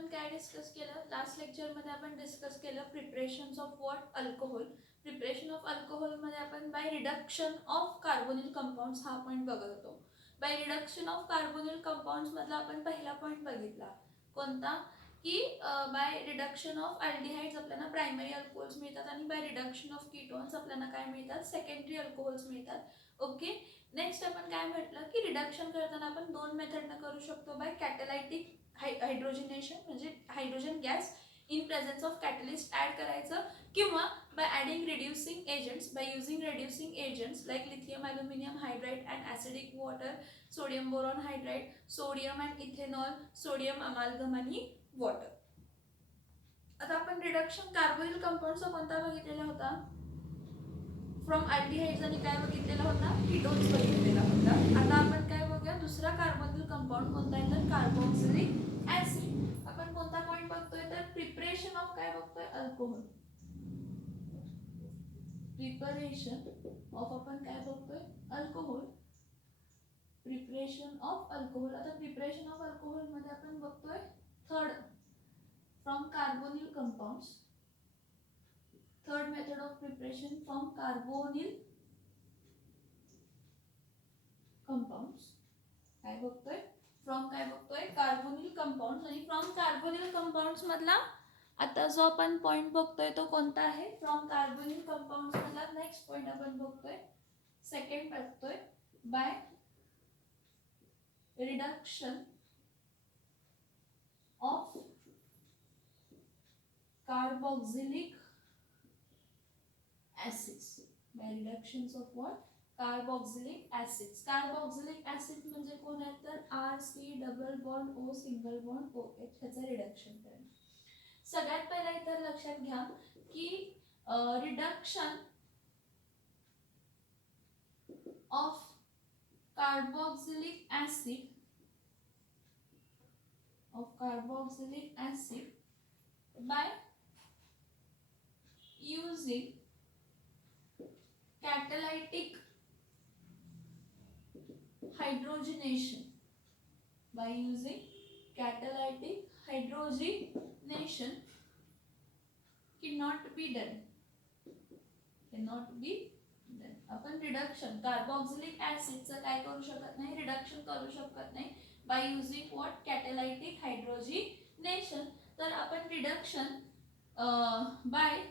आपण काय डिस्कस केलं, लास्ट लेक्चरमध्ये आपण डिस्कस केलं preparations of what, alcohol. Preparation of अल्कोहोलमध्ये आपण by reduction of carbonyl compounds हा पॉईंट बघत होतो. By reduction of carbonyl compounds मधला आपण पहिला पॉईंट बघितला कोणता, की बाय रिडक्शन ऑफ अल्डिहाइड्स आपल्याला प्रायमरी अल्कोहोल्स मिळतात आणि बाय रिडक्शन ऑफ कीटोन्स आपल्याला काय मिळतात, सेकंडरी अल्कोहोल्स मिळतात. ओके. नेक्स्ट आपण काय म्हटलं की रिडक्शन करताना आपण दोन मेथडनं करू शकतो, बाय कॅटलायटिक हायड्रोजनेशन म्हणजे hydrogen gas in presence of catalyst add करायचं, किंवा by adding reducing agents, by using reducing agents like lithium aluminium hydride and acidic water, sodium boron hydride, sodium and ethanol, sodium amalgam आणि water. आता आपण reduction carbonyl कंपाऊंडचा कोणता बघितलेला होता, from aldehydes आणि काय बघितलेला होता, कीटोन्स बघितलेला होता. आता आपण काय बघूया, दुसरा कार्बोनिल कंपाऊंड कोणता आहे तर कार्बोक्सिलिक ऍसिड. आपण कोणता पॉईंट बघतोय तर प्रिपरेशन ऑफ काय बघतोय, अल्कोहोल. प्रिपरेशन ऑफ आपण काय बघतोय, अल्कोहोल. Preparation of alcohol. आता प्रिपरेशन ऑफ अल्कोहोल मध्ये आपण बघतोय third, from carbonyl compounds. Third method of preparation from carbonyl compounds. काय बघतोय, फ्रॉम काय बघतोय, कार्बोनिल कंपाऊंड्स. आणि फ्रॉम कार्बोनिल कंपाऊंड्स मधला आता जो आपण पॉइंट बघतोय तो कोणता आहे, फ्रॉम कार्बोनिल कंपाऊंड्स मधला नेक्स्ट पॉइंट आपण बघतोय, सेकंड बघतोय, bye reduction of carboxylic acids. By reductions of what, carboxylic acids. Carboxylic acid म्हणजे कोण आहे तर RC double bond O single bond OH, ह्याचं रिडक्शन करणं. सगळ्यात पहिला इतर लक्षात घ्या की reduction of carboxylic acid by using catalytic hydrogenation, by using catalytic hydrogenation cannot be done. आपण रिडक्शन कार्बोक्सिलिक ऍसिडचं काय करू शकत नाही, रिडक्शन करू शकत नाही बाय युजिंग व्हॉट, कॅटलायटिक हायड्रोजिनेशन. तर आपण reduction by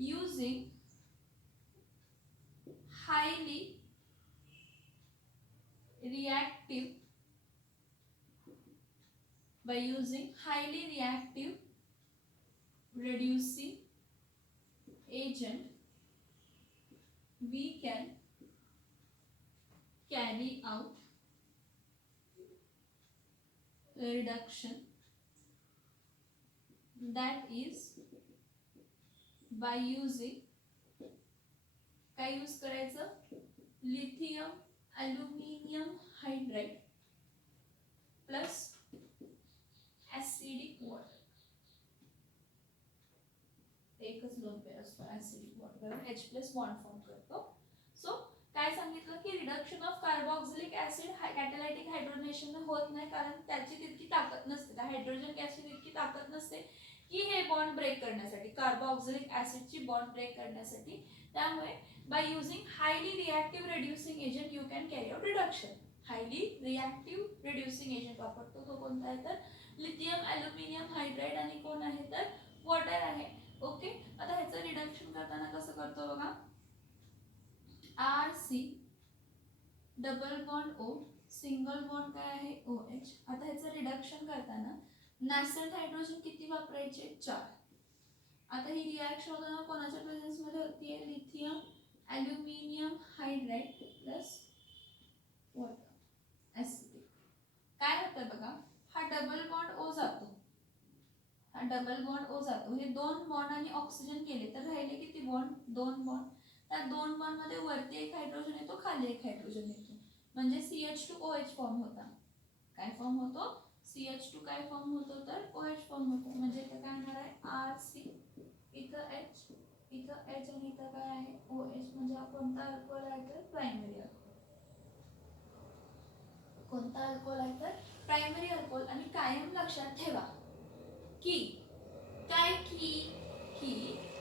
using highly reactive, by using highly reactive reducing agent we can carry out reduction, that is by using काय यूज करायचं, lithium aluminium hydride plus acidic water. एकच lone pair असतो acidic water, H plus bond form करतो. So काय सांगितलं की reduction of carboxylic acid कॅटलायटिक हायड्रोजनेशन होत नाही, कारण त्याची तितकी ताकद नसते, त्या हायड्रोजन गॅसची तितकी ताकद नसते की हे बॉन्ड ब्रेक करण्यासाठी, कार्बोक्सिलिक ऍसिडची बॉन्ड ब्रेक करण्यासाठी. त्यामुळे by using highly reactive reducing agent you can carry out reduction. Highly reactive reducing agent वापरतो, तो कोणता आहे तर लिथियम ॲल्युमिनियम हायड्राइड आणि कोण आहे तर वॉटर आहे. ओके. आता ह्याचं रिडक्शन करताना कसं करतो बघा, RC double bond O single bond काय आहे OH. आता ह्याचं रिडक्शन करताना नॅसेंट हायड्रोजन किती वापरायचे, 4. आता ही रिॲक्शन होताना कोणाच्या प्रेझेन्स मध्ये होतीये, lithium aluminium hydride plus water acidic. काय होतं बघा, हा डबल बॉन्ड O जातो, हा डबल बॉन्ड O जातो, हे दोन बॉन्ड आणि ऑक्सिजन केले तर राहिले किती बॉन्ड, 2 बॉन्ड. त्या 2 बॉन्ड मध्ये वरती एक हायड्रोजन येतो, खाली एक हायड्रोजन येतो, म्हणजे CH2OH फॉर्म होता. काय फॉर्म होतो, CH2 काय फॉर्म होतो तर OH फॉर्म होतो. म्हणजे इथं काय होणार आहे, RC, इथं H, इथं H आणि इथं काय आहे OH. म्हणजे हा कोणता अल्कोहोल आहे तर प्रायमरी अल्कोहोल. कोणता अल्कोहोल आहे तर प्रायमरी अल्कोहोल. आणि कायम लक्षात ठेवा की काय की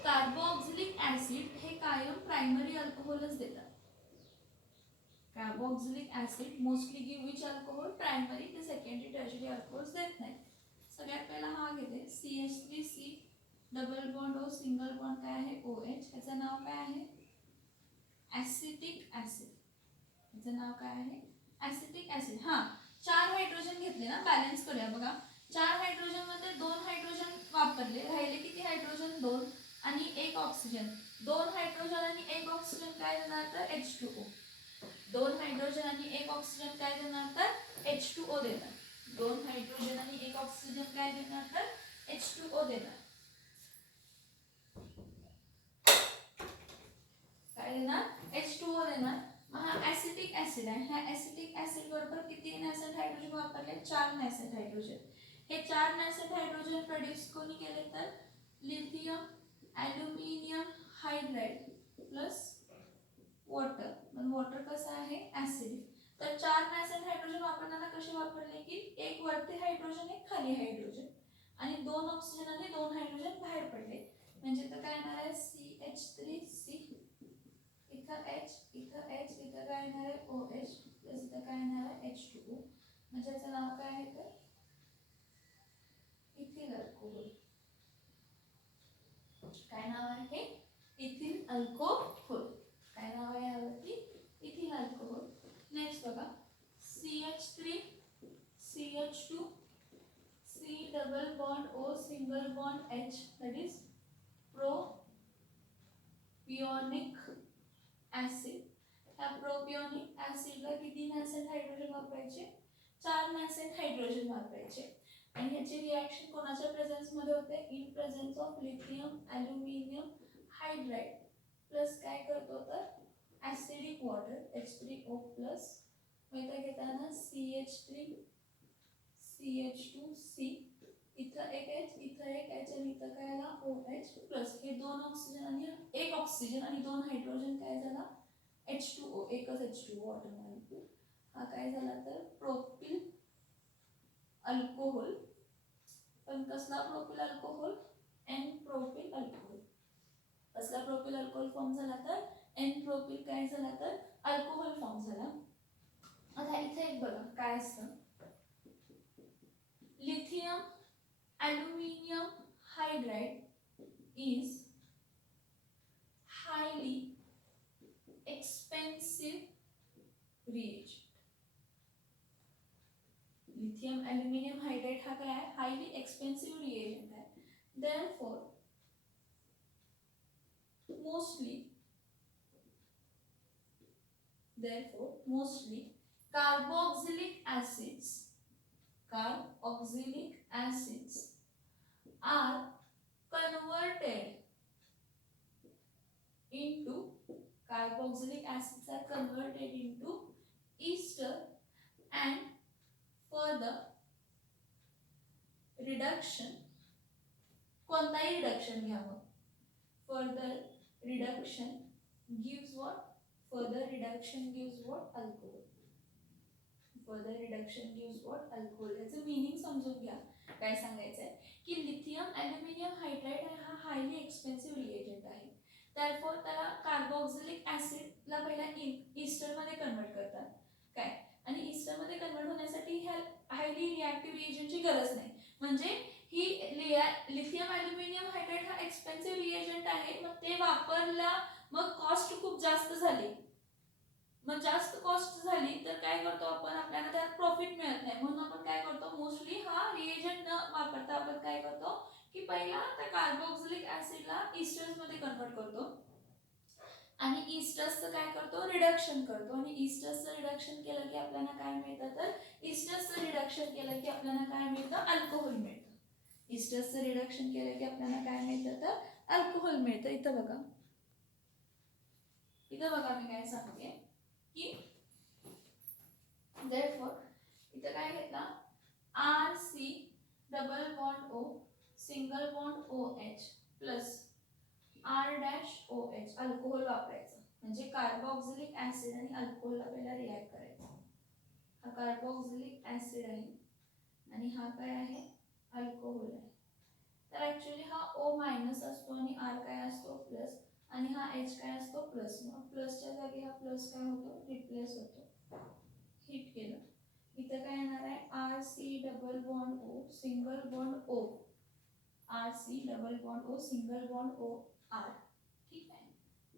कार्बोक्सिलिक ऍसिड हे कायम प्रायमरी अल्कोहोलच देतात. Carboxylic acid mostly give which alcohol, primary ते सेकंडरी टर्शरी अल्कोहोल्स देत नाही. सगळ्यात पहिला हा घेते CH3C double bond O single bond काय आहे OH, याचं नाव काय आहे ऍसिटिक ऍसिड. याचं नाव काय आहे ऍसिटिक ऍसिड. हा 4 हायड्रोजन घेतले ना, बॅलन्स करूया बघा. 4 हायड्रोजन मध्ये 2 हायड्रोजन वापरले, राहिले किती हायड्रोजन 2 आणि 1 ऑक्सिजन. 2 हायड्रोजन आणि 1 ऑक्सिजन काय देणार तर H2O. 2 हायड्रोजन आणि 1 ऑक्सिजन काय देणार तर H2O देणार. 2 हायड्रोजन आणि 1 ऑक्सिजन काय देणार तर H2O देणार. काय देणार H2O देणार. हा ऍसिटिक ऍसिड आहे. ह्या ऍसिटिक ऍसिड बरोबर किती नॅसेंट हायड्रोजन वापरले 4 नॅसेंट हायड्रोजन. हे 4 नॅसेंट हायड्रोजन प्रोड्यूस कोणी केले तर lithium aluminium hydride plus water. पण वॉटर कसं आहे ऍसिड. तर 4 नॅसेंट हायड्रोजन वापरताना कसे वापरले की एक वरती हायड्रोजन एक खाली हायड्रोजन आणि 2 ऑक्सिजन आणि 2 हायड्रोजन बाहेर पडले. म्हणजे तर काय येणार आहे CH3C, इथं H, इथं H, इथं काय येणार आहे OH प्लस इथं काय येणार आहे H2O. म्हणजे याचं नाव काय आहे तर इथिल अल्कोहोल. काय नाव आहे इथिल अल्कोहोल. काय नाव आहे यावरती इथिल अल्कोहोल. नेक्स्ट बघा CH3 CH2 C double bond O single bond H, that is propionic acid. ह्या प्रोपियोनिक ऍसिडला किती नॅसेंट हायड्रोजन वापरायचे 4 नॅसेंट हायड्रोजन वापरायचे. आणि ह्याची रिॲक्शन कोणाच्या प्रेझेन्स मध्ये होते in presence of lithium aluminium hydride plus काय करतो तर ऍसिडिक वॉटर H3O प्लस इथं घेताना CH3 CH2C, इथं एक H, इथं एक H आणि इथं काय आला OH प्लस हे 2 ऑक्सिजन आणि 1 ऑक्सिजन आणि 2 हायड्रोजन काय झाला H2O, एकच H2O वॉटर मॉलिक्यूल. हा काय झाला तर प्रोपिल अल्कोहोल. पण कसला propyl alcohol N propyl alcohol. कसला प्रोपिल अल्कोहोल फॉर्म झाला तर N प्रोपिल काय झाला तर अल्कोहोल फॉर्म झाला. आता इथे एक बघा काय असतं lithium aluminum hydride is highly expensive reagent. lithium aluminum hydride हा काय आहे highly expensive reagent आहे. therefore mostly carboxylic acids are converted into ester and further reduction. कोणताही रिडक्शन घ्यावं. further reduction gives what alcohol. याचं मीनिंग समजून घ्या. काय सांगायचंय की लिथियम ॲल्युमिनियम हायड्राइड हा हायली एक्सपेन्सिव्ह रिएजंट आहे. therefore त्याला कार्बोक्सिलिक ऍसिडला पहिला ईस्टर मध्ये कन्वर्ट करतात काय. आणि ईस्टर मध्ये कन्वर्ट होण्यासाठी ह्या हायली रिॲक्टिव्ह रिएजंटची गरज नाही. म्हणजे ही लिथियम ॲल्युमिनियम हायड्राइड हा एक्सपेन्सिव्ह रिएजंट आहे. मग ते वापरला मग कॉस्ट खूप जास्त झाली. मग जास्त कॉस्ट झाली तर काय करतो आपण आपल्याला त्यात प्रॉफिट मिळत नाही. म्हणून आपण काय करतो मोस्टली हा रिएजंट न वापरता आपण काय करतो की पहिला त्या कार्बोक्सिलिक ऍसिडला ईस्टर्स मध्ये कन्वर्ट करतो आणि ईस्टर्सचं काय करतो रिडक्शन करतो. आणि ईस्टर्सचं रिडक्शन केलं की आपल्याला काय मिळतं तर ईस्टर्सचं रिडक्शन केलं की आपल्याला काय मिळतं अल्कोहोल मिळतं. ईस्टर्सचं रिडक्शन केलं की आपल्याला काय मिळतं तर अल्कोहोल मिळतं. इथं बघा मी काय सांगते की therefore इथं काय घेतला RC double bond O single bond OH plus R-OH alcohol वापरायचं. म्हणजे कार्बोक्सिलिक ऍसिड आणि अल्कोहोलला पहिला रिॲक्ट करायचं. हा कार्बोक्सिलिक ऍसिड आहे आणि हा काय आहे अल्कोहोल आहे. तर ॲक्च्युली हा O मायनस असतो आणि R काय असतो प्लस, आणि हा H काय असतो प्लस. मग प्लसच्या जागी हा प्लस काय होतो रिप्लेस होतो. हिट केलं, इथं काय येणार आहे R C double bond O single bond O, R C double bond O single bond O R, ठीक आहे,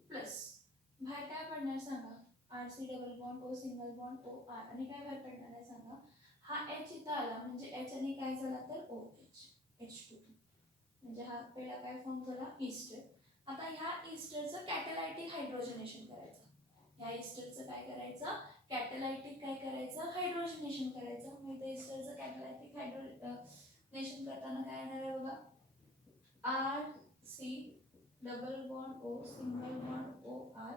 प्लस बाहेर काय पडणार सांगा, R C double bond O single bond O R, आणि काय बाहेर पडणार आहे सांगा, हा एच इथं आला म्हणजे एच आणि काय झाला तर ओ एच, H2, म्हणजे हा पहिला काय फॉर्म झाला ईस्टर. आता ह्या ईस्टरचं कॅटॅलायटिक हायड्रोजनेशन करायचं, ह्या ईस्टरचं काय करायचं कॅटॅलायटिक काय करायचं हायड्रोजनेशन करायचं. मग इथे ईस्टरचं कॅटॅलायटिक हायड्रोजनेशन करताना काय येणार आहे बघा, R C double bond O single bond O R,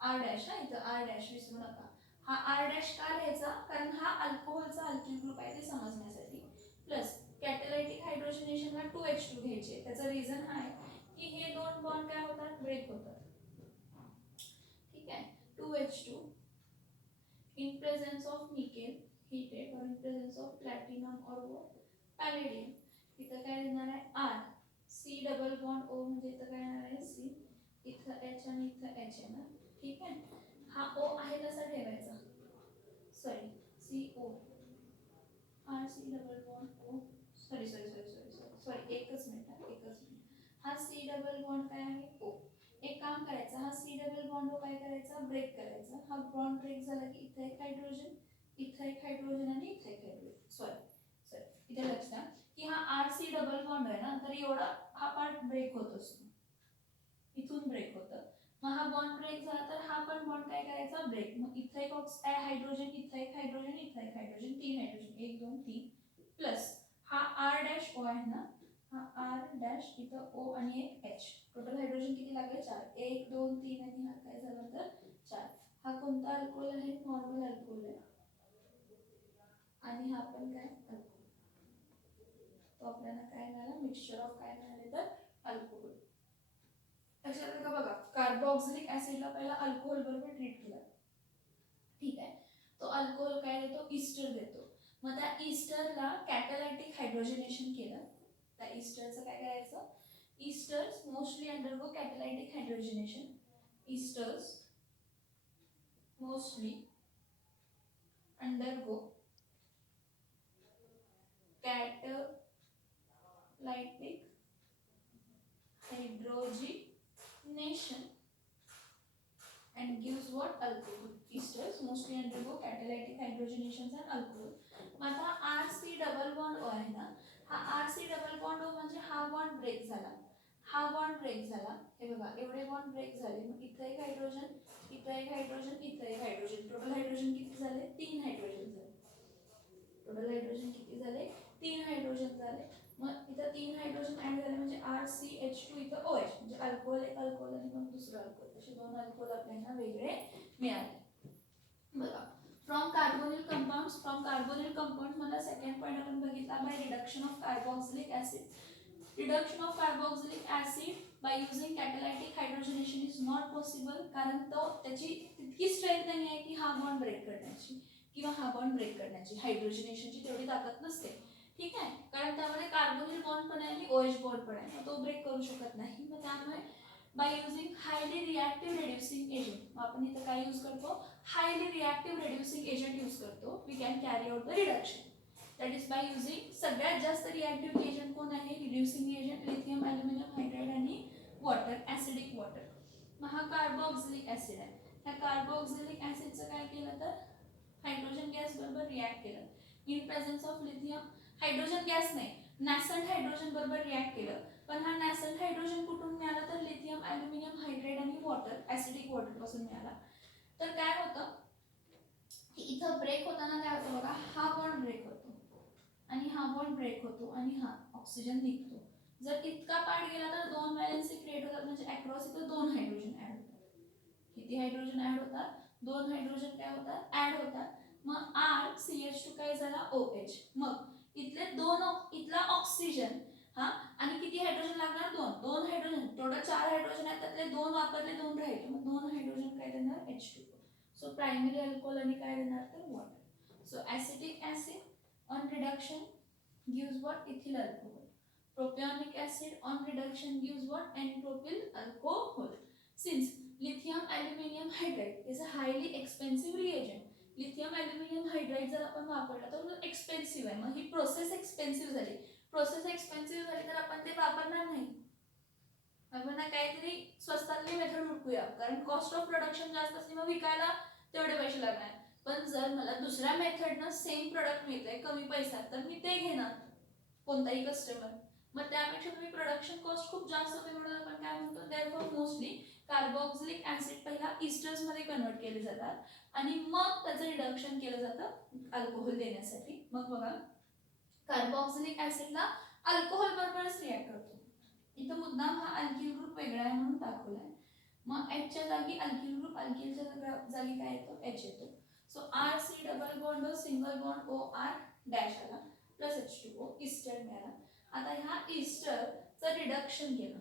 R dash, हा इथं आर डॅश विसरू नका. हा आर डॅश का लिहायचा, कारण हा अल्कोहोलचा अल्किल ग्रुप आहे ते समजण्यासाठी, प्लस कॅटॅलायटिक हायड्रोजनेशनला 2H2 घ्यायचे. त्याचं रिझन हा आहे की हे दोन बॉन्ड काय होतात ब्रेक होतात, ठीक आहे. 2H2 in presence of nickel heated or in presence of platinum or palladium, इथं काय देणार आहे R C double bond O, म्हणजे इथं काय येणार आहे सी, इथं एच आणि इथं एच आहे ना, ठीक आहे. हा ओ आहे तसा ठेवायचा, sorry C O, R C double bond O, sorry sorry sorry sorry sorry sorry एकच मिनिट, हा सी डबल बॉन्ड काय आहे ओ. एक काम करायचं, हा सी डबल बॉन्ड ओ काय करायचा ब्रेक करायचा, हा बॉन्ड ब्रेक झाला की इथं एक हायड्रोजन, इथं एक हायड्रोजन आणि इथं एक हायड्रोजन, सॉरी सॉरी इथे लक्ष द्या की हा आर सी डबल बॉन्ड आहे ना, तर एवढा हा पार्ट ब्रेक होत असतो, इथून ब्रेक होतं. मग हा बॉन्ड ब्रेक झाला तर हा पण बॉन्ड काय करायचा ब्रेक, मग इथं एक हायड्रोजन, इथं एक हायड्रोजन, इथं एक हायड्रोजन, 3 हायड्रोजन, 1 2 3, प्लस हा आर डॅश ओ आहे ना, हा आर डॅश इथं ओ आणि एक एच, टोटल हायड्रोजन किती लागले 4, 1 2 3 आणि हा काय झाला तर 4. हा कोणता अल्कोहोल आहे नॉर्मल अल्कोहोल आहे, आणि हा पण काय अल्कोहोल, तो आपल्याला काय मिळाला मिक्सचर ऑफ काय मिळाले तर अल्कोहोल. लक्षात का बघा, कार्बोक्सिलिक ऍसिडला पहिला अल्कोहोल बरोबर ट्रीट केला, ठीक आहे. तो अल्कोहोल काय देतो ईस्टर देतो, मग त्या ईस्टरला कॅटॅलायटिक हायड्रोजनेशन केलं. त्या ईस्टरचं काय करायचं, esters mostly undergo catalytic hydrogenation, esters mostly undergo catalytic hydrogenation and gives what alcohol. Esters mostly undergo catalytic hydrogenations and alcohol. मग आता RC डबल बॉन्ड O आहे ना, हा RC डबल बॉन्ड O म्हणजे हा बॉन्ड ब्रेक झाला, हा bond break झाला, हे बघा एवढे बॉन्ड ब्रेक झाले, मग इथं एक हायड्रोजन, इथं एक हायड्रोजन, इथं एक हायड्रोजन, टोटल हायड्रोजन किती झाले 3 हायड्रोजन झाले, टोटल हायड्रोजन किती झाले 3 हायड्रोजन झाले. मग इथं 3 हायड्रोजन ऍड झाले म्हणजे RCH2 इथं OH, म्हणजे अल्कोहोल एक अल्कोहोल आणि मग दुसरं अल्कोहोल, असे दोन अल्कोहोल आपल्याला वेगळे मिळाले. बघा, फ्रॉम कार्बोनिल कंपाऊंड्स मला सेकंड पॉइंट आपण बघितला by reduction of carboxylic acid. Reduction of carboxylic acid by using catalytic hydrogenation is not possible, कारण तो त्याची तितकी स्ट्रेंथ नाही आहे की हा बॉन्ड ब्रेक करण्याची किंवा हा बॉन्ड ब्रेक करण्याची, हायड्रोजनेशनची तेवढी ताकद नसते, ठीक आहे, कारण त्यामध्ये कार्बोनिल बॉन्ड पण आहे आणि OH बॉन्ड पण आहे, तो ब्रेक करू शकत नाही. मग त्यामुळे by using highly reactive reducing agent, आपण इथं काय यूज करतो highly reactive reducing agent use करतो, we can carry out the reduction, that is by using सगळ्यात जास्त रिॲक्टिव्ह एजंट कोण आहे reducing agent, lithium aluminium hydride आणि वॉटर, ॲसिडिक वॉटर. मग हा कार्बोक्सिलिक ऍसिड आहे, ह्या कार्बोक्सिलिक ऍसिडचं काय केलं तर हायड्रोजन गॅस बरोबर रिॲक्ट केलं, in presence of lithium, hydrogen gas नाही नॅसंट हायड्रोजन बरोबर रिॲक्ट केलं, पण हा नॅसंट हायड्रोजन कुठून मिळाला तर लिथियम ॲल्युमिनियम हायड्राइड आणि वॉटर, ॲसिडिक वॉटर पासून मिळाला. तर काय होतं की इथं ब्रेक होताना काय होतं बघा, हा बॉन्ड ब्रेक होतो आणि हा बॉन्ड ब्रेक होतो आणि हा ऑक्सिजन निघतो. जर इतका पार्ट गेला तर दोन व्हॅलेन्सी क्रिएट होतात, म्हणजे अक्रॉस इथं दोन हायड्रोजन ऍड होतात. किती हायड्रोजन ऍड होतात, दोन हायड्रोजन काय होतात ऍड होतात. मग RCH2 काय झाला OH, मग इथले दोन, इथला ऑक्सिजन हा आणि किती हायड्रोजन लागणार दोन हायड्रोजन, टोटल 4 हायड्रोजन आहेत त्यातले दोन वापरले, दोन राहिले, मग दोन हायड्रोजन काय देणार H2. सो प्रायमरी अल्कोहोल आणि काय देणार तर water. So acetic acid on reduction gives what ethyl alcohol. Propionic acid on reduction gives what? N-propyl alcohol. Since lithium aluminium hydride is a highly expensive reagent, lithium aluminium hydride जर आपण वापरला तर expensive आहे, मग ही process expensive झाली. Process expensive झाली तर आपण ते वापरणार नाही. आपण काहीतरी स्वस्तातली मेथड हुडकूया, कारण कॉस्ट ऑफ प्रोडक्शन जास्त असली मग विकायला तेवढे पैसे लागणार. पण जर मला दुसऱ्या मेथडनं सेम प्रोडक्ट मिळतंय कमी पैशात तर मी ते घेणार कोणताही कस्टमर. मग त्यापेक्षा तुम्ही प्रोडक्शन कॉस्ट खूप जास्त होते म्हणून आपण काय म्हणतो, देअरफॉर मोस्टली कार्बोक्सिलिक ऍसिड पहिला इस्टर्स मध्ये कन्वर्ट केले जातात आणि मग त्याचं रिडक्शन केलं जातं अल्कोहोल देण्यासाठी. मग बघा कार्बोक्सिलिक ऍसिडला अल्कोहोल बरोबरच रिॲक्ट करतो. इथं मुद्दाम हा अल्किल ग्रुप वेगळा आहे म्हणून दाखवलाय. मग एचच्या जागी अल्किल ग्रुप, अल्किलच्या जागी काय येतो? एच येतो. So R C double bond single bond O R dash आला प्लस H2O इस्टर मिळाला. आता ह्या इस्टरचं रिडक्शन केलं,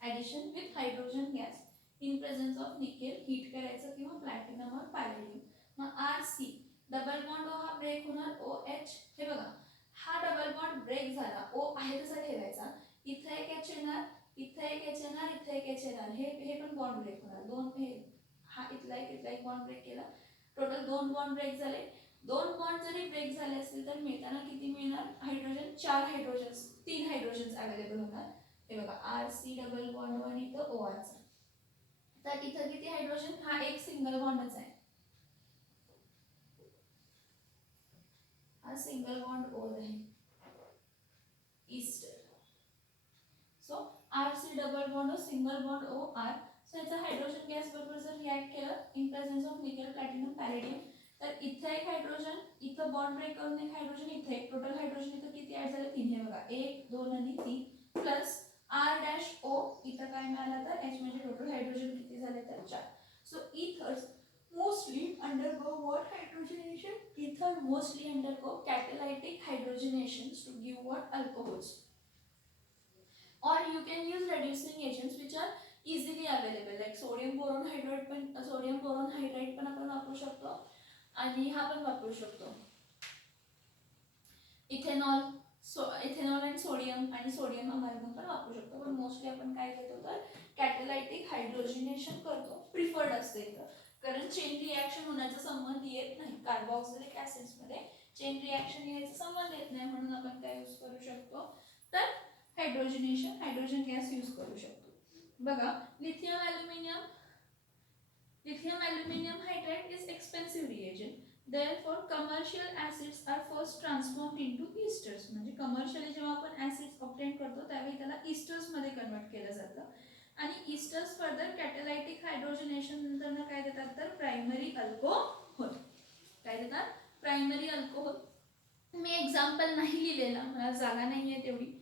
addition with hydrogen gas in presence of nickel, heat करायचं किंवा प्लॅटिनम और पॅलेडियम. मग R C double bond O हा ब्रेक होणार, ओ एच. हे बघा हा डबल बॉन्ड ब्रेक झाला, ओ आहे तसा ठेवायचा, इथं एक एच येणार, इथं एक एच येणार, इथं एक एच येणार, हे पण बॉन्ड ब्रेक होणार. दोन हे हा इथला एक बॉन्ड ब्रेक केला, टोटल 2 बॉन्ड ब्रेक झाले. 2 बॉन्ड जरी ब्रेक झाले असतील तर मिळताना किती मिळणार? हायड्रोजन 4 हायड्रोजन्स, 3 हायड्रोजन्स अवेलेबल होणार. हे बघा R C double bond one इथं ओ आरचा, तर इथं किती हायड्रोजन? हा एक सिंगल बॉन्डच आहे, हा सिंगल बॉन्ड ओ आहे ester. So R C double bond O single bond O R. So याचा हायड्रोजन गॅस बरोबर जर रिॲक्ट केलं in presence of nickel, platinum, palladium, तर इथं एक हायड्रोजन, इथं बॉन्ड ब्रेक करून एक हायड्रोजन, इथं एक, टोटल हायड्रोजन इथं किती ऍड झाले? 3. हे बघा 1 2 आणि 3 प्लस आर डॅश ओ, इथं काय मिळालं तर एच, म्हणजे टोटल हायड्रोजन किती झाले तर 4. So ethers mostly undergo what hydrogenation? Ether mostly undergo catalytic hydrogenations to give what? Alcohols. or you can use reducing agents which are easily available like sodium boron hydride पण आपण वापरू शकतो आणि हा पण वापरू शकतो इथेनॉल आणि सोडियम अमार्गम पण वापरू शकतो. पण मोस्टली आपण काय करतो तर कॅटलायटिक हायड्रोजनेशन करतो, प्रिफर्ड असते इथं, कारण चेन रिॲक्शन होण्याचा संबंध येत नाही. कार्बोक्सिलिक ऍसिड्स मध्ये चेन रिॲक्शन यायचा संबंध येत नाही म्हणून आपण काय यूज करू शकतो तर हायड्रोजनेशन, हायड्रोजन गॅस यूज करू शकतो. बघा lithium aluminium hydride is expensive reagent, therefore commercial acids are first transformed into esters. म्हणजे कमर्शियली जेव्हा आपण ऍसिड्स ऑब्टेन करतो त्यावेळी त्याला इस्टर्स मध्ये कन्वर्ट केलं जातं आणि इस्टर्स फर्दर कॅटलायटिक हायड्रोजनेशन नंतर काय देतात तर प्रायमरी अल्कोहोल. काय देतात? Primary alcohol. मी एक्झाम्पल नाही लिहिलेला, मला जागा नाही आहे तेवढी,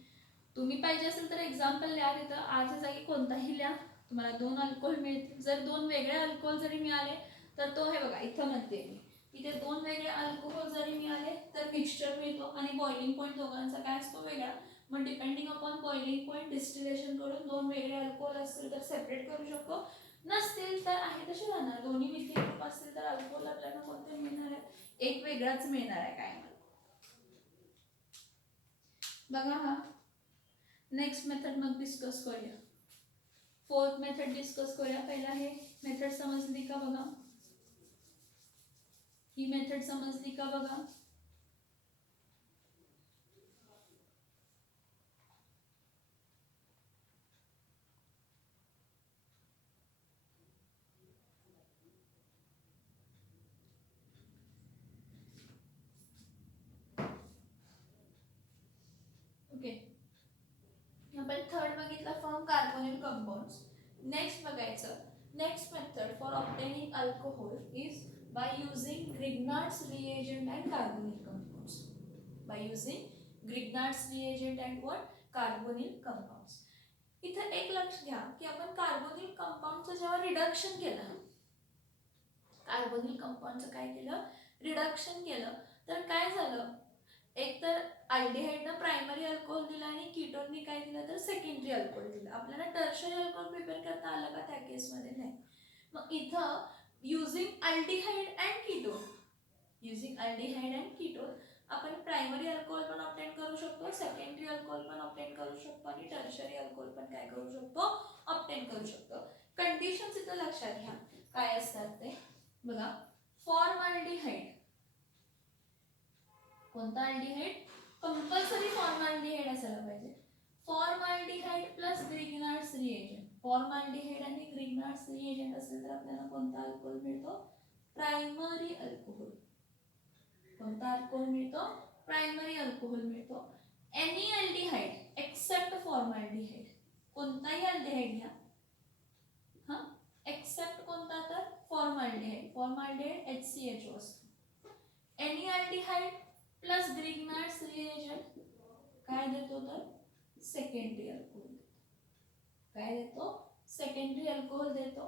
तुम्ही पाहिजे असेल तर एक्झाम्पल लिहा तिथं, आजच्या जागी कोणताही लिहा, तुम्हाला 2 अल्कोहोल मिळतील. जर 2 वेगळे अल्कोहोल जरी मिळाले तर तो, हे बघा इथं म्हणते मी, इथे 2 वेगळे अल्कोहोल जरी मिळाले तर मिक्सचर मिळतो आणि बॉइलिंग पॉईंट दोघांचा काय असतो? वेगळा. मग depending upon boiling point distillation करून 2 वेगळे अल्कोहोल असतील तर सेपरेट करू शकतो, नसतील तर आहे तसे राहणार. दोन्ही मिथिल ग्रुप असतील तर अल्कोहोल आपल्याला कोणते मिळणार आहे? एक वेगळाच मिळणार आहे काय मला. बघा हा नेक्स्ट मेथड मग डिस्कस करूया. 4th मेथड डिस्कस करूया. पहिला हे मेथड समजली का बघा, ही मेथड समजली का बघा. ओके, आपण थर्ड बघितला फ्रॉम कार्बोनिल कंपाऊंड्स. नेक्स्ट बघायचं, next method for obtaining alcohol is by using Grignard's reagent and carbonyl compounds. By using Grignard's reagent and what? Carbonyl compounds. इथं एक लक्ष घ्या की आपण कार्बोनिल कंपाऊंडचं जेव्हा रिडक्शन केलं, कार्बोनिल कंपाऊंडचं काय केलं? रिडक्शन केलं तर काय झालं? एक तर अल्डिहाइडनं प्रायमरी अल्कोहोल दिला आणि कीटोनने काय दिलं तर सेकंडरी अल्कोहोल दिलं. आपल्याला टर्शरी अल्कोहोल प्रिपेअर करता आलं का त्या केसमध्ये? नाही. मग इथं using aldehyde and ketone आपण प्रायमरी अल्कोहोल पण ऑब्टेन करू शकतो, सेकंडरी अल्कोहोल पण ऑब्टेन करू शकतो आणि टर्शरी अल्कोहोल पण काय करू शकतो, ऑब्टेन करू शकतो. कंडिशन्स इथं लक्षात घ्या काय असतात ते बघा. फॉर्माल्डिहाइड, कोणता अल्डिहाइड, कंपल्सरी फॉर्माल्डिहाइड असायला पाहिजे. Formaldehyde plus Grignard's reagent, formaldehyde आणि ग्रिग्नार्ड्स रिएजंट असेल तर आपल्याला कोणता अल्कोहोल मिळतो, प्रायमरी अल्कोहोल. कोणता अल्कोहोल मिळतो, प्रायमरी अल्कोहोल मिळतो. एनी अल्डिहाइड एक्सेप्ट फॉर्माल्डिहाइड, कोणताही अल्डिहाइड घ्या हा, एक्सेप्ट कोणता तर फॉर्माल्डिहाइड, फॉर्माल्डिहाइड HCHO असतो. Any aldehyde plus Grignard's reagent काय देतो तर सेकंडरी अल्कोहोल, काय देतो, सेकंडरी अल्कोहोल देतो.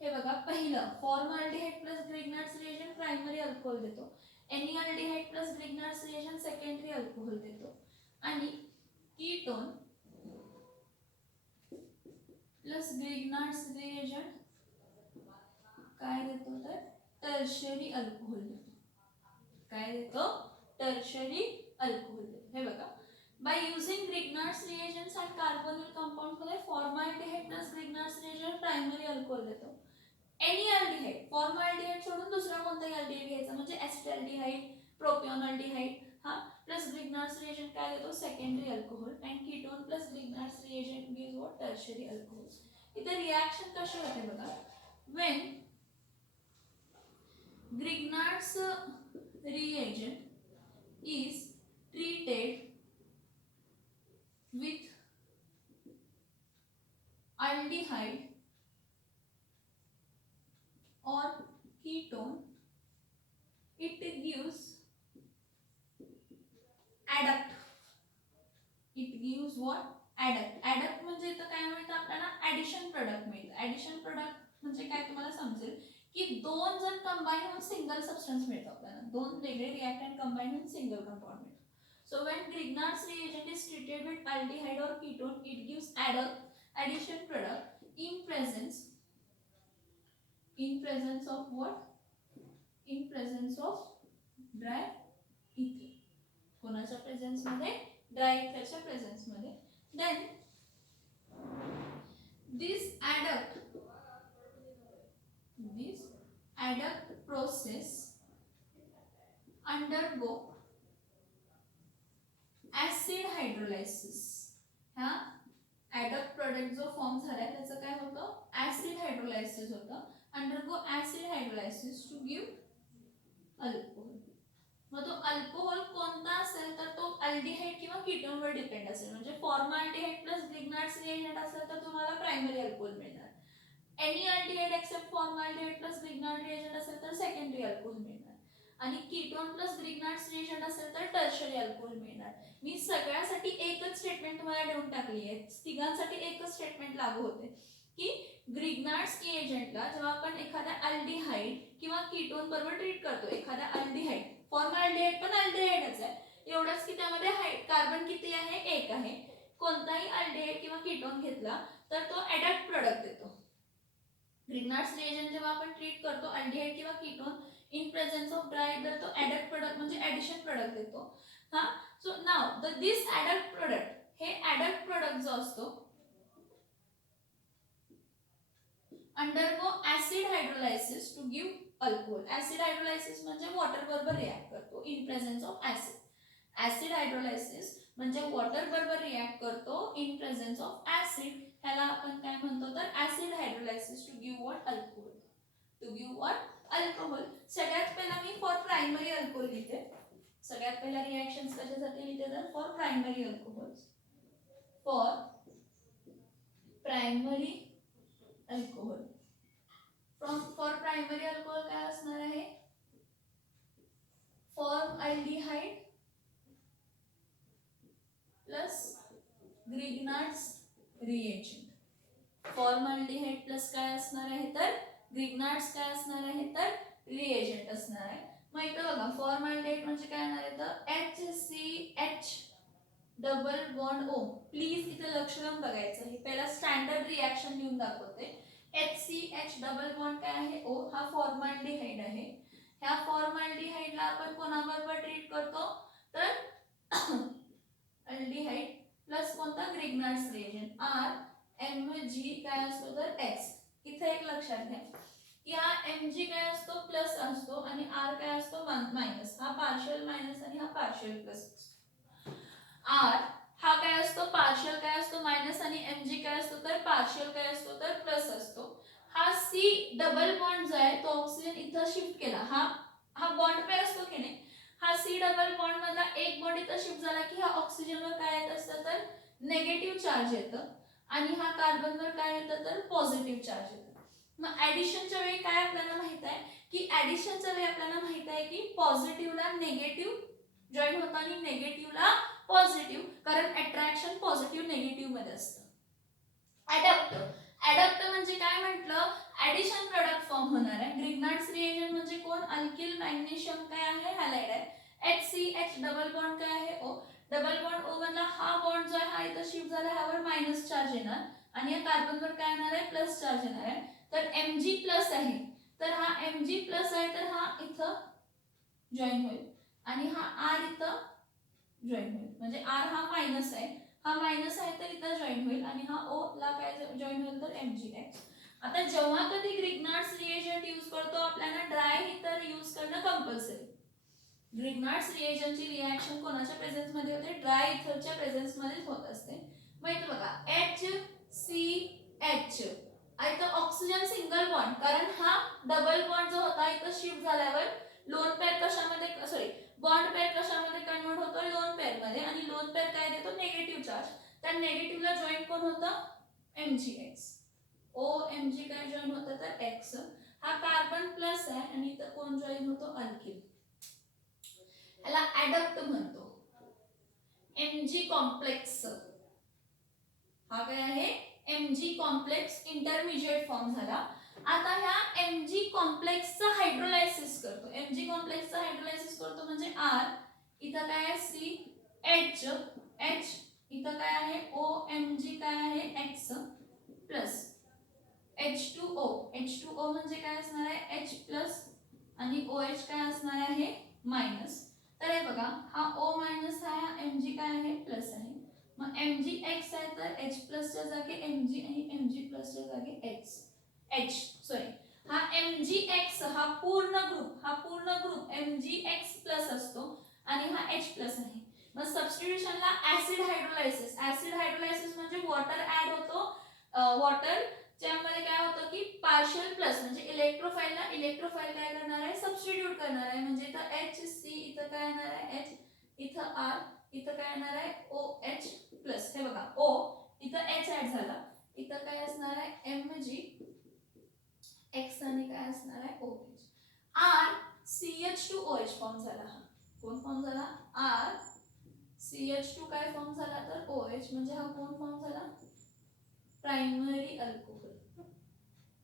हे बघा, पहिलं formaldehyde plus Grignard's reagent primary alcohol देतो, any aldehyde plus Grignard's reagent secondary alcohol देतो, आणि कीटोन प्लस ग्रिग्नार्ड्स रिएजंट काय देतो तर टर्शरी अल्कोहोल देतो, काय देतो, टर्शरी अल्कोहोल देतो. हे बघा, by using Grignard's reagents and carbonyl compounds मध्ये formaldehyde plus Grignard's reagent primary alcohol देतो. एनी अल्डिहाइड, फॉर्माल्डिहाइड सोडून दुसरा कोणताही अल्डिहाइड घ्यायचा म्हणजे एसिटाल्डिहाइड, प्रोपियोनल्डिहाइड हा, प्लस ग्रिग्नार्ड्स रिएजंट काय देतो, secondary alcohol, and ketone plus Grignard's reagent gives what, tertiary alcohol. इथे रिएक्शन कशी होते बघा, when Grignard's reagent is treated with aldehyde or ketone, it gives adduct. It gives what, adduct. adduct म्हणजे इथं काय मिळतं आपल्याला, ऍडिशन प्रोडक्ट मिळतं. ऍडिशन प्रोडक्ट म्हणजे काय तुम्हाला समजेल की दोन जण कंबाईन होऊन सिंगल सबस्टन्स मिळतो आपल्याला, दोन वेगळे रिएक्टंट कंबाईन होऊन सिंगल कंपाऊंड मिळतो. So when Grignard's reagent is treated with aldehyde or ketone, it gives addition product in presence of what, in presence of dry ether. कोणाच्या प्रेझेन्स मध्ये, dry इथरच्या presence मध्ये. Then this adduct process undergo acid hydrolysis. हा adduct product जो form झालाय त्याचं काय होतं, ऍसिड हायड्रोलायसिस होतं. Undergo acid hydrolysis to give alcohol. मग तो अल्कोहोल कोणता असेल तर तो अल्डिहाइड किंवा कीटोन वर डिपेंड असेल. म्हणजे फॉर्माल्डिहाइड प्लस ग्रिग्नार्ड्स रिएजंट असेल तर तुम्हाला प्रायमरी अल्कोहोल मिळणार. Any aldehyde except formaldehyde plus Grignard reagent असेल तर सेकंडरी अल्कोहोल मिळणार, आणि कीटोन प्लस ग्रिग्नार्ड्स रिएजंट असेल तर टर्शरी अल्कोहोल मिळणार. मी सगळ्यासाठी एकच स्टेटमेंट तुम्हाला देऊन टाकली आहे, तिघांसाठी एकच स्टेटमेंट लागू होते की ग्रिग्नार्ड्स रिएजंटला जेव्हा आपण एखाद्या अल्डिहाइड किंवा कीटोन बरोबर ट्रीट करतो, एखाद्या अल्डिहाइड, फॉर्माल्डिहाइड पण अल्डिहाइडच आहे, एवढंच की त्यामध्ये कार्बन किती आहे, एक आहे. कोणताही अल्डिहाइड किंवा कीटोन घेतला तर तो ऍडक्ट प्रोडक्ट देतो. ग्रिग्नार्ड्स रिएजंट जेव्हा आपण ट्रीट करतो अल्डिहाइड किंवा ketone in presence of dry तर तो ऍडक्ट प्रोडक्ट म्हणजे ऍडिशन प्रोडक्ट देतो. हा, सो नाव दिस ऍडक्ट प्रोडक्ट, हे ऍडक्ट प्रोडक्ट जो असतो undergo acid hydrolysis to give alcohol. Acid hydrolysis म्हणजे वॉटर बरोबर रिॲक्ट करतो in presence of acid. Acid hydrolysis म्हणजे वॉटर बरोबर रिॲक्ट करतो इन प्रेझेन्स ऑफ ऍसिड. ह्याला आपण काय म्हणतो तर acid hydrolysis to give what, alcohol. To give what, alcohol. सगळ्यात पहिला मी फॉर प्रायमरी अल्कोहोल लिहिते. सगळ्यात पहिला रिएक्शन्स कशासाठी लिहिते तर for primary alcohols. For primary alcohol, for primary alcohol काय असणार आहे, formaldehyde plus Grignard's reagent. Formaldehyde plus काय असणार आहे तर ग्रिग्नार्ड्स काय असणार आहे तर रिएजंट असणार आहे. मग इकडे बघा, फॉर्मल्डिहाइड म्हणजे काय येणार आहे तर HCH double bond O. Please इथे लक्ष देऊन बघायचं, हे पहिला स्टँडर्ड रिएक्शन लिहून दाखवते. HCH डबल बॉन्ड काय आहे O, हा फॉर्मल्डिहाइड आहे. ह्या फॉर्मल्डिहाइडला आपण कोणाबरोबर ट्रीट करतो, तर अल्डिहाइड प्लस कोणता ग्रिग्नार्ड्स रिएजंट RMG काय असतो तर X. इथे एक लक्षात घ्या की हा Mg काय असतो प्लस असतो आणि R काय असतो मायनस. हा पार्शियल मायनस आणि हा पार्शियल प्लस. R हा काय असतो पार्शियल काय असतो मायनस आणि Mg काय असतो तर पार्शियल काय असतो तर प्लस असतो. हा C डबल बॉन्ड जो आहे तो ऑक्सिजन इथं शिफ्ट केला. हा बॉन्ड पेअर असतो की नाही. हा C डबल बॉन्ड मधला एक बॉन्ड इथं शिफ्ट झाला की हा ऑक्सिजनवर काय येत असतं तर नेगेटिव्ह चार्ज येतं आणि हा कार्बनवर काय येतं तर पॉझिटिव्ह चार्ज येतं. मग ऍडिशनच्या वेळी काय आपल्याला माहित आहे की ऍडिशनच्या वेळी आपल्याला माहित आहे की पॉझिटिव्हला नेगेटिव्ह जॉईन होतं आणि नेगेटिव्हला पॉझिटिव्ह, कारण अट्रॅक्शन पॉझिटिव्ह नेगेटिव्ह मध्ये असतं. ऍडॅप्ट म्हणजे काय म्हटलं ऍडिशन प्रोडक्ट फॉर्म होणार आहे. ग्रिग्नार्ड्स रिएजंट म्हणजे कोण अल्किल मॅग्नेशियम काय आहे हॅलाइड आहे. HCH डबल बॉन्ड काय आहे O. डबल बॉन्ड O मधला हा बॉन्ड जो आहे हा इथं शिफ्ट झाला ह्यावर मायनस चार्ज येणार आणि या कार्बनवर काय येणार आहे प्लस चार्ज येणार आहे. तर Mg प्लस आहे तर हा Mg प्लस आहे तर हा इथं जॉईन होईल आणि हा R इथं जॉईन होईल. म्हणजे R हा मायनस आहे, हा मायनस आहे तर इथं जॉईन होईल आणि हा O ला काय जॉईन होईल तर Mg. आता जेव्हा कधी ग्रिग्नार्ड्स रिएजंट यूज करतो आपल्याला ड्राय हीटर यूज करणं कंपल्सरी. ग्रिग्नार्ड्स रिएजंटची रिएक्शन कोणाच्या प्रेझेन्स मध्ये होते ड्राय इथरच्या प्रेझेन्स मध्ये होत असते. मग इथे बघा HCH इथं ऑक्सिजन सिंगल बॉन्ड, कारण हा डबल बॉन्ड जो होता इथं शिफ्ट झाल्यावर लोन पेअर कशामध्ये सॉरी बॉन्ड पेअर कशामध्ये कन्वर्ट होतो लोन पेअर मध्ये आणि लोन पेअर काय देतो नेगेटिव्ह चार्ज. तर नेगेटिव्हला जॉईन कोण होतं MgX. OMg काय जॉईन होतं तर X. हा कार्बन प्लस आहे आणि इथं कोण जॉईन होतो अल्किल. याला ऍडप्ट म्हणतो. Mg कॉम्प्लेक्स हा काय आहे Mg कॉम्प्लेक्स इंटरमिजिएट फॉर्म झाला. आता ह्या Mg कॉम्प्लेक्सचा हायड्रोलायसिस करतो. Mg कॉम्प्लेक्सचा हायड्रोलायसिस करतो म्हणजे R इथं काय आहे CH H इथं काय आहे OMg काय आहे X प्लस H2O. H2O म्हणजे काय असणार आहे H प्लस आणि OH काय असणार आहे मायनस. तर हे बघा हा O मायनस हा Mg काय आहे प्लस आहे. मग MgX आहे तर H प्लसच्या जागी Mg आणि Mg प्लसच्या जागी H सॉरी हा MgX हा पूर्ण ग्रुप MgX प्लस असतो आणि हा H प्लस आहे. मग सबस्टिट्यूशनला ऍसिड हायड्रोलायसिस म्हणजे वॉटर ऍड होतो. वॉटर ज्यामध्ये काय होतं की पार्शियल प्लस म्हणजे इलेक्ट्रोफाइल काय करणार आहे सबस्टिट्यूट करणार आहे. म्हणजे इथं HC इथं काय येणार आहे H इथं R इथं काय येणार आहे OH प्लस. हे बघा O इथं H ऍड झाला इथं काय असणार आहे Mg X आणि काय असणार आहे OH. R CH2OH फॉर्म झाला. हा कोण फॉर्म झाला R CH2 काय फॉर्म झाला तर OH म्हणजे हा कोण फॉर्म झाला प्रायमरी अल्कोहोल.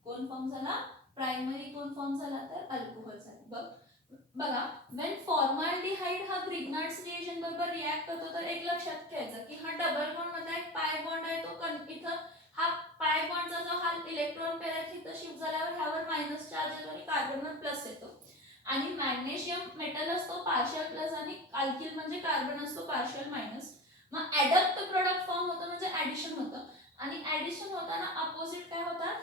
कोण फॉर्म झाला प्रायमरी कोण फॉर्म झाला तर अल्कोहोल झाला. बघा व्हेन फॉर्माल्डिहाइड हा ग्रिग्नार्ड्स रिएजंट बरोबर रिएक्ट करतो तर एक लक्षात घ्यायचं की हा डबल बॉन्ड मध्ये एक पाय बॉन्ड आहे तो इथं हा पाय बॉन्डचा जो हा इलेक्ट्रॉन पेअर आहे तिथं शिफ्ट झाल्यावर ह्यावर मायनस चार्ज येतो आणि कार्बनवर प्लस येतो. आणि मॅग्नेशियम मेटल असतो पार्शियल प्लस आणि अल्किल म्हणजे कार्बन असतो पार्शियल मायनस. मग ऍडप्ट प्रोडक्ट फॉर्म होतं म्हणजे ऍडिशन होतं आणि ऍडिशन होताना अपोजिट काय होतात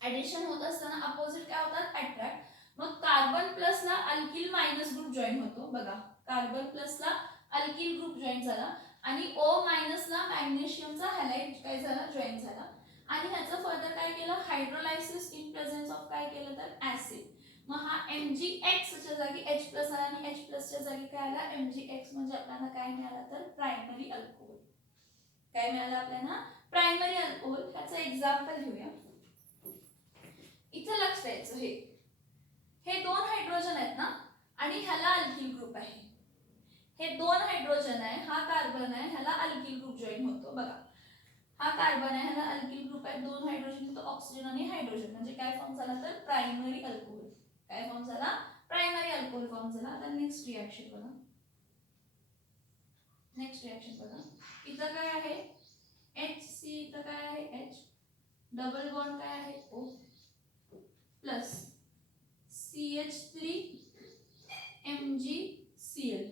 ऍडिशन होत असताना अपोजिट काय होतात अट्रॅक्ट. मग कार्बन प्लसला अल्किल मायनस ग्रुप जॉईन होतो. बघा कार्बन प्लसला अल्किल ग्रुप जॉईन झाला आणि O मायनसला मॅग्नेशियमचा हॅलाइड काय झाला जॉईन झाला आणि ह्याचं फर्दर काय केलं हायड्रोलायसिस इन प्रेझेन्स ऑफ काय केलं तर ऍसिड. मग हा MgX च्या जागी H प्लस आला आणि H प्लस च्या जागी काय आला MgX म्हणजे आपल्याला काय मिळाला तर प्रायमरी अल्कोहोल. काय मिळालं आपल्याला प्रायमरी अल्कोहोल. त्याचं एक्झाम्पल घेऊया. इथं लक्ष द्यायचं हे दोन हायड्रोजन आहेत ना आणि ह्याला अल्किल ग्रुप आहे. हे दोन हायड्रोजन आहे हा कार्बन आहे ह्याला अल्किल ग्रुप जॉईन होतो. बघा हा कार्बन आहे ह्याला अल्किल ग्रुप आहे दोन हायड्रोजन इथं ऑक्सिजन आणि हायड्रोजन म्हणजे काय फॉर्म झाला तर प्रायमरी अल्कोहोल. काय फॉर्म झाला प्रायमरी अल्कोहोल फॉर्म झाला. आता नेक्स्ट रिएक्शन बघा. इथं काय आहे HC इथं काय आहे H डबल बॉन्ड काय आहे O प्लस CH3 MgCl.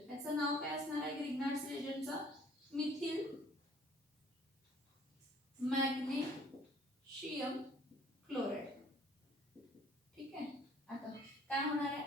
काय होणार आहे,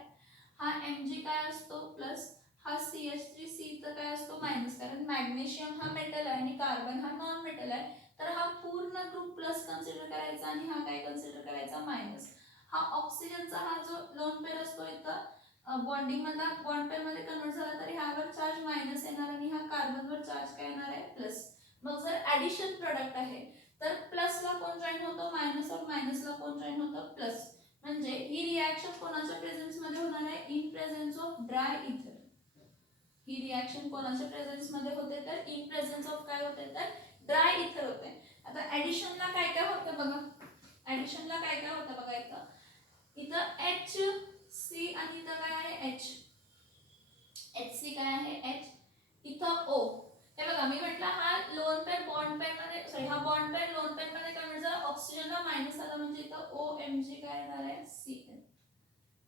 हा Mg काय असतो प्लस, हा CH3C तर काय असतो मायनस, कारण मॅग्नेशियम हा मेटल आहे आणि कार्बन हा नॉन मेटल आहे, तर हा पूर्ण ग्रुप प्लस कन्सिडर करायचा आणि हा काय कन्सिडर करायचा मायनस. हा ऑक्सिजनचा हा जो लोन पेअर असतो इथं बॉन्डिंग मधला बॉन्ड पेअर मध्ये कन्वर्ट झाला तर ह्यावर चार्ज मायनस येणार आणि हा कार्बनवर चार्ज काय येणार आहे प्लस. मग जर ऍडिशन प्रोडक्ट आहे तर प्लसला कोण जॉईन होतो मायनस और मायनसला कोण जॉईन होतं प्लस. म्हणजे ही रिएक्शन कोणाच्या प्रेझेन्स मध्ये होणार आहे, इन प्रेझेन्स ऑफ ड्राय इथर. ही रिएक्शन कोणाच्या प्रेझेन्स मध्ये होते तर इन प्रेझेन्स ऑफ काय होते तर ड्राय इथर होते. आता ऍडिशनला काय काय होतं बघा, ऍडिशनला काय काय होतं बघा, इथं HC आणि इथं काय आहे H, HC काय आहे H, इथं O. हे बघा मी म्हटलं हा लोन पेअर बॉन्ड पेअर मध्ये, सॉरी हा बॉन्ड पेअर लोन पेअर मध्ये कन्वर्ट झाला, ऑक्सिजनला मायनस आला म्हणजे इथं OMg काय येणार आहे Cl.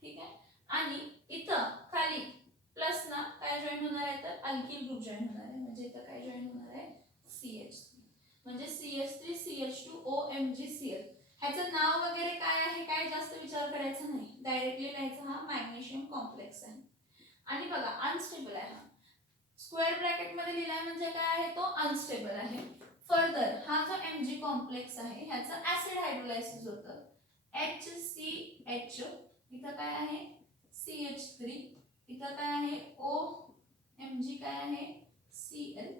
ठीक आहे. आणि इथं खाली प्लस ना काय जॉईन होणार आहे तर अल्किल ग्रुप जॉईन होणार आहे, म्हणजे इथं काय जॉईन होणार आहे CH3, म्हणजे CH3CH2OMgCl. ह्याचं नाव वगैरे काय आहे काय जास्त विचार करायचा नाही, डायरेक्टली लिहायचं हा मॅग्नेशियम कॉम्प्लेक्स आहे. आणि बघा अनस्टेबल आहे हा, स्क्वेअर ब्रॅकेट मध्ये लिहिलाय म्हणजे काय आहे तो अनस्टेबल आहे. फर्दर हा जो Mg कॉम्प्लेक्स आहे ह्याचं ऍसिड हायड्रोलायसिस होतं, HCH, इथं काय आहे CH3, इथं काय आहे OMg काय आहे Cl,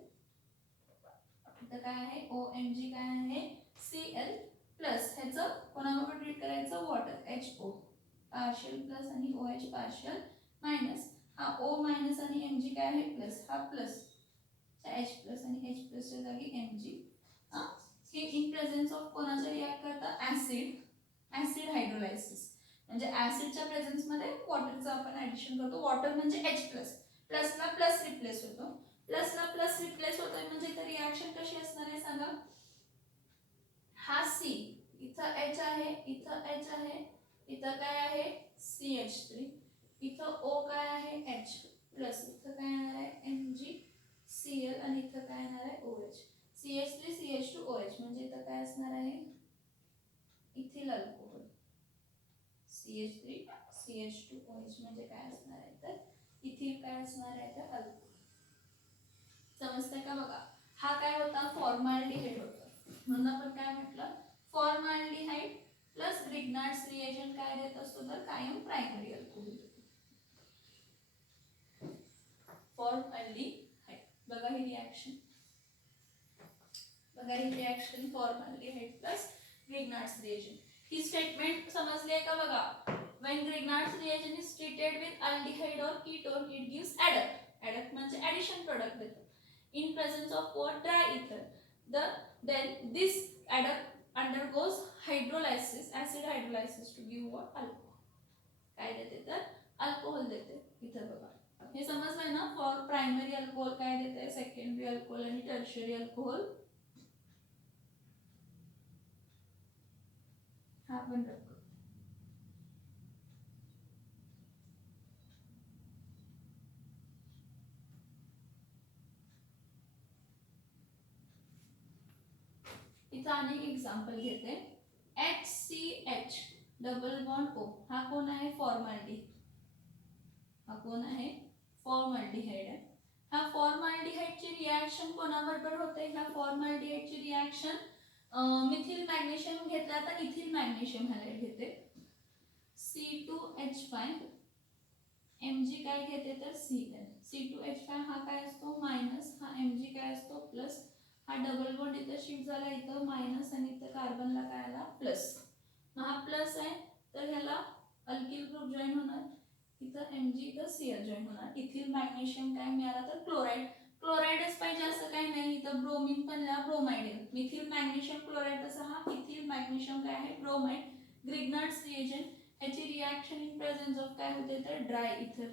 इथं काय आहे OMg काय आहे Cl प्लस ह्याचं कोणाबरोबर ट्रीट करायचं वॉटर HO पार्शियल प्लस आणि OH पार्शियल मायनस, हा O मायनस आणि Mg काय आहे प्लस, हा प्लस H प्लस आणि H प्लसच्या जागी Mg. हे इन प्रेझेन्स ऑफ कोणाच्या रिॲक्ट करतात ऍसिड हायड्रोलायसिस, म्हणजे ऍसिडच्या प्रेझेन्स मध्ये वॉटरचं आपण ऍडिशन करतो, वॉटर म्हणजे H प्लस, प्लसला प्लस रिप्लेस होतो, प्लसला प्लस रिप्लेस होतोय म्हणजे इथे रिॲक्शन कशी असणार आहे सांगा, हा C इथं H आहे, इथं H आहे, इथं काय आहे CH3, इथं O काय आहे H प्लस, इथं काय येणार आहे MgCl आणि इथं काय येणार आहे OH, CH3CH2OH म्हणजे इथं काय असणार आहे इथिल अल्कोहोल, CH3CH2OH म्हणजे काय असणार आहे तर इथिल काय असणार आहे तर अल्कोहोल. समजतंय का बघा, हा काय होता फॉर्माल्डिहाइड होता, म्हणून आपण काय म्हटलं फॉर्माल्डिहाइड प्लस ग्रिग्नार्ड्स रिएजंट काय देत असतो तर कायम प्रायमरी अल्कोहोल. फॉर्माल्डिहाइड बघा ही रिएक्शन, बघा ही reaction formaldehyde plus Grignard's reagent. ही स्टेटमेंट समजली आहे का बघा, when Grignard's reagent is treated with aldehyde or ketone it gives adduct म्हणजे addition product देतो in presence of what dry ether, then this adduct undergoes hydrolysis, acid hydrolysis to give what alcohol, काय देते तर alcohol देते. इथं बघा हे समजलंय ना, फॉर प्रायमरी अल्कोहोल काय देते, सेकंडरी अल्कोहोल आणि टर्शियरी अल्कोहोल. हा पण इथं अनेक एक्झाम्पल घेते. HCH डबल बॉन्ड O हा कोण आहे फॉर्माल्डिहाइड, हा कोण आहे फॉर्माल्डिहाइड आहे. हा फॉर्माल्डिहाइडची रिएक्शन कोणाबरोबर होते, ह्या फॉर्माल्डिहाइडची रिएक्शन मिथिल मॅग्नेशियम घेतला तर इथिल मॅग्नेशियम हॅलाइड घेते, C2H5, Mg काय घेते तर Cl, C2H5 हा काय असतो मायनस, हा Mg काय असतो प्लस, हा डबल बॉन्ड इथं शिफ्ट झाला, इथं मायनस आणि इथं कार्बनला काय आला प्लस, हा प्लस आहे तर ह्याला अल्किल ग्रुप जॉईन होणार, इथं Mg इथं Cl जॉईन होणार, इथिल मॅग्नेशियम काय मिळाला तर क्लोराईड, क्लोराईडच पाहिजे असं काही नाही, इथं ब्रोमिन पण लिहा ब्रोमाइड, मिथिल मॅग्नेशियम क्लोराईड तसा हा इथिल मॅग्नेशियम काय आहे ब्रोमाइड. ग्रिग्नार्ड्स रिएजंट ह्याची रिएक्शन इन प्रेझेन्स ऑफ काय होते तर ड्राय इथर,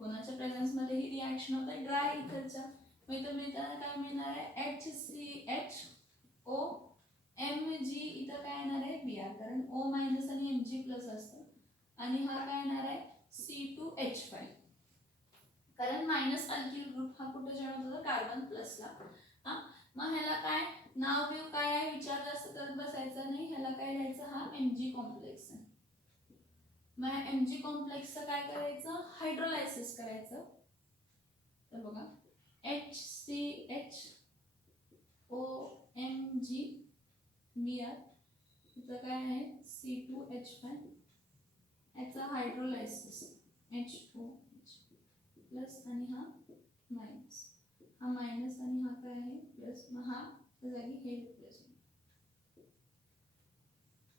कोणाच्या प्रेझेन्स मध्ये ही रिएक्शन होते ड्राय इथरच्या, मी तुम्ही काय मिळणार आहे HCHO Mg इथं काय येणार आहे Br, कारण O मायनस आणि Mg प्लस असतं, आणि हा काय येणार आहे C2H5, कारण मायनस अल्किल ग्रुप हा कुठे जॉईन होतो कार्बन प्लसला. हा मग ह्याला काय नाव बिव काय आहे विचार जास्त करत बसायचं नाही, ह्याला काय लिहायचं हा Mg कॉम्प्लेक्स आहे, मग एम जी कॉम्प्लेक्सचं काय करायचं, हायड्रोलायसिस करायचं. तर बघा HCHOMgBr इथं काय आहे C2H5 याचा हायड्रोलायसिस HOH प्लस आणि हा मायनस, हा मायनस आणि हा काय आहे प्लस, मग हा जागी हे replace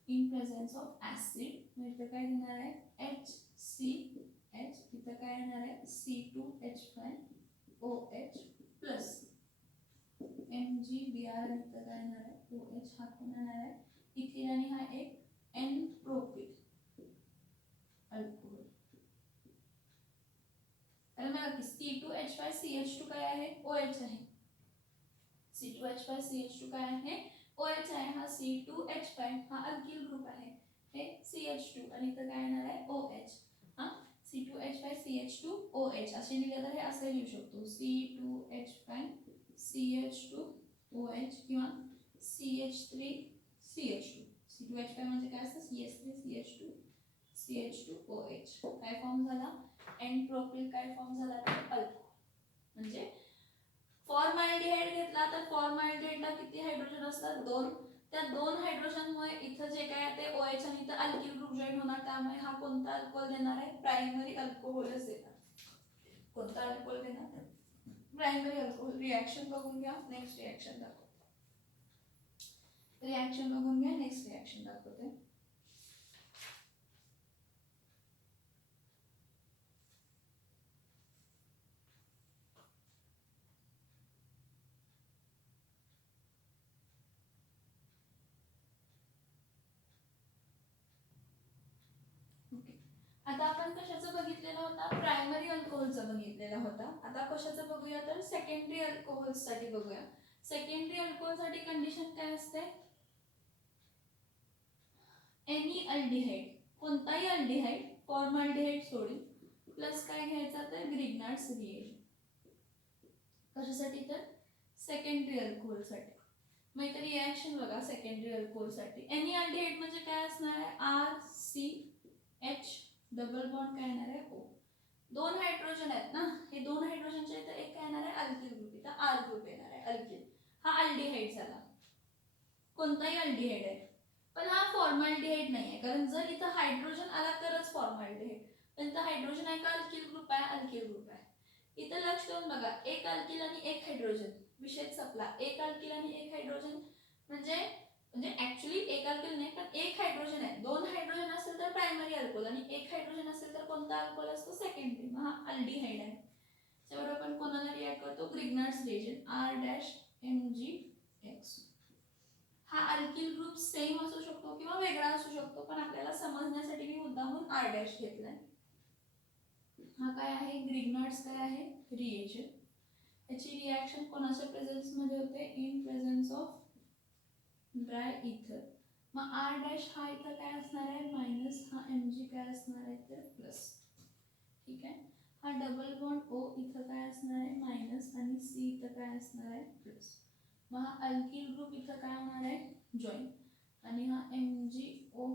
in presence of acid. मग इथं काय देणार आहे HCH, इथं काय येणार आहे C2H5OH प्लस MgBr आणि इथं काय येणार आहे OH, हा कोण येणार आहे इथिन आणि हा एक N प्रोपिल अल्कोहोल. तर बघा की C2H5CH2 काय आहे OH आहे, C2H5CH2 काय आहे OH आहे, हा C2H5 हा अल्किल ग्रुप आहे, हे CH2 आणि इथं काय येणार आहे OH, हा C2H5CH2OH असे लिहिलं तर हे असे लिहू शकतो C2H5CH2OH किंवा CH3CH2. C2H5 म्हणजे काय असतं CH3CH2OH. काय फॉर्म झाला एन प्रोपिल, काय फॉर्म झाला तर अल्कोहोल. म्हणजे फॉर्मॅल्डिहाइड घेतला तर फॉर्मॅल्डिहाइडला किती हायड्रोजन असतात, 2. त्या 2 हायड्रोजनमुळे इथं जे काय ते OH आणि इथं अल्किल ग्रुप जॉईन होणार, त्यामुळे हा कोणता अल्कोहोल देणार आहे प्रायमरी अल्कोहोलच देणार. कोणता अल्कोहोल देणार प्रायमरी अल्कोहोल. रिएक्शन बघून घ्या, नेक्स्ट रिएक्शन दाखवते. रिएक्शन बघून घ्या, नेक्स्ट रिएक्शन दाखवते. आता आपण कशाचं बघितलेलं होता, प्रायमरी अल्कोहोलचं बघितलेला होता. आता कशाचं बघूया तर सेकंडरी अल्कोहोलसाठी बघूया. सेकंडरी अल्कोहोलसाठी कंडिशन काय असते, एनी अल्डिहाइड, कोणताही अल्डिहाइड फॉर्मल्डिहाइड सोडून प्लस काय घ्यायचा तर ग्रिग्नार्ड्स रिएजंट. कशासाठी तर सेकंडरी अल्कोहोलसाठी. मग इथे रिएक्शन बघा सेकंडरी अल्कोहोलसाठी एनी अल्डिहाइड म्हणजे काय असणार आहे RCH डबल बॉन्ड काय येणार आहे O. 2 हायड्रोजन आहेत ना, हे 2 हायड्रोजनच्या इथं एक काय येणार आहे अल्किल ग्रुप, इथं R ग्रुप येणार आहे अल्किल, हा अल्डिहाइड झाला. कोणताही अल्डिहाइड आहे पण हा फॉर्मॅल्डिहाइड नाही आहे, कारण जर इथं हायड्रोजन आला तरच फॉर्मॅल्डिहाइड, पण इथं हायड्रोजन आहे का अल्किल ग्रुप आहे, अल्किल ग्रुप आहे. इथं लक्ष देऊन बघा, एक अल्किल आणि एक हायड्रोजन, विषय संपला. एक अल्किल आणि एक हायड्रोजन म्हणजे ऍक्च्युअली एक अल्किल नाही पण एक हायड्रोजन आहे. 2 हायड्रोजन असेल तर प्रायमरी अल्कोहोल आणि एक हायड्रोजन असेल तर कोणता अल्कोहोल असतो सेकंडरी, मग हा अल्डिहाइड आहे. त्यावर आपण कोणाला रिॲक्ट करतो ग्रिग्नार्ड्स रिएजंट R-MgX. हा अल्किल ग्रुप सेम असू शकतो किंवा वेगळा असू शकतो, पण आपल्याला समजण्यासाठी मी मुद्दामून R' घेतलाय. हा काय आहे ग्रिग्नार्ड्स काय आहे रिएजंट. त्याची रिॲक्शन कोणाच्या प्रेझेन्स मध्ये होते इन प्रेझेन्स ऑफ ड्राय इथर. मग R' हा इथं काय असणार आहे मायनस, हा Mg काय असणार आहे तर प्लस. ठीक आहे, हा डबल बॉन्ड O इथं काय असणार आहे मायनस आणि C इथं काय असणार आहे प्लस. मग हा अल्किल ग्रुप इथं काय होणार आहे जॉईन आणि हा MgO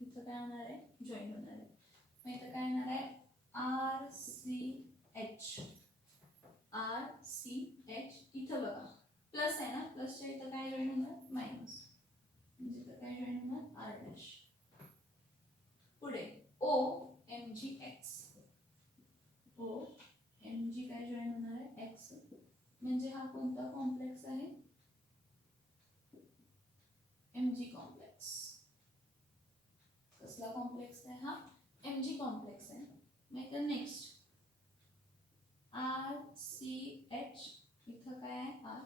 इथं काय होणार आहे जॉईन होणार आहे. मग इथं काय येणार आहे RCH इथं बघा प्लस आहे ना, प्लसच्या इथं काय जॉईन होणार मायनस, म्हणजे इथं काय जॉईन होणार R'. पुढे OMgX, OMg काय जॉईन होणार आहे X, म्हणजे हा कोणता कॉम्प्लेक्स आहे Mg कॉम्प्लेक्स. कसला कॉम्प्लेक्स आहे हा Mg कॉम्प्लेक्स आहे. मग नेक्स्ट RCH इथं काय आहे R,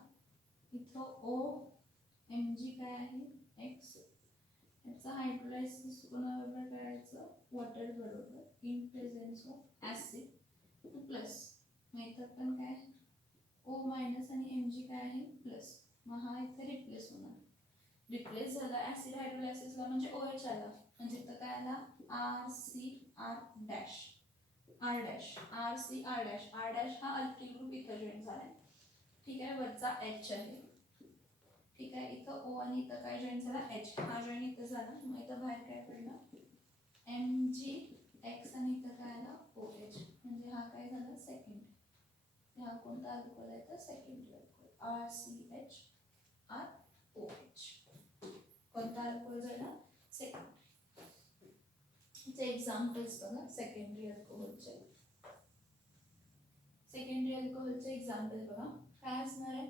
इथं OMg काय आहे X. याचा हायड्रोलायसिस कोणाबरोबर करायचं वॉटर बरोबर in presence of acid plus. मग इथं पण काय O मायनस आणि Mg काय आहे प्लस, मग हा इथे रिप्लेस होणार. रिप्लेस झाला ऍसिड हायड्रोलायसिसला म्हणजे OH आला, म्हणजे इथं काय आला RCR', हा अल्किल ग्रुप इथं जॉईन झालाय. ठीक आहे, वरचा H आहे. ठीक आहे, इथं O आणि इथं काय जॉईन झाला H, हा जॉईन इथं झाला. मग इथं बाहेर काय पडलं Mg RCHROH. कोणता अल्कोहोल झाला? सेकंडरी. एक्झाम्पल्स बघा सेकंडरी अल्कोहोलचे. सेकंडरी अल्कोहोलचे एक्झाम्पल बघा काय असणार आहे?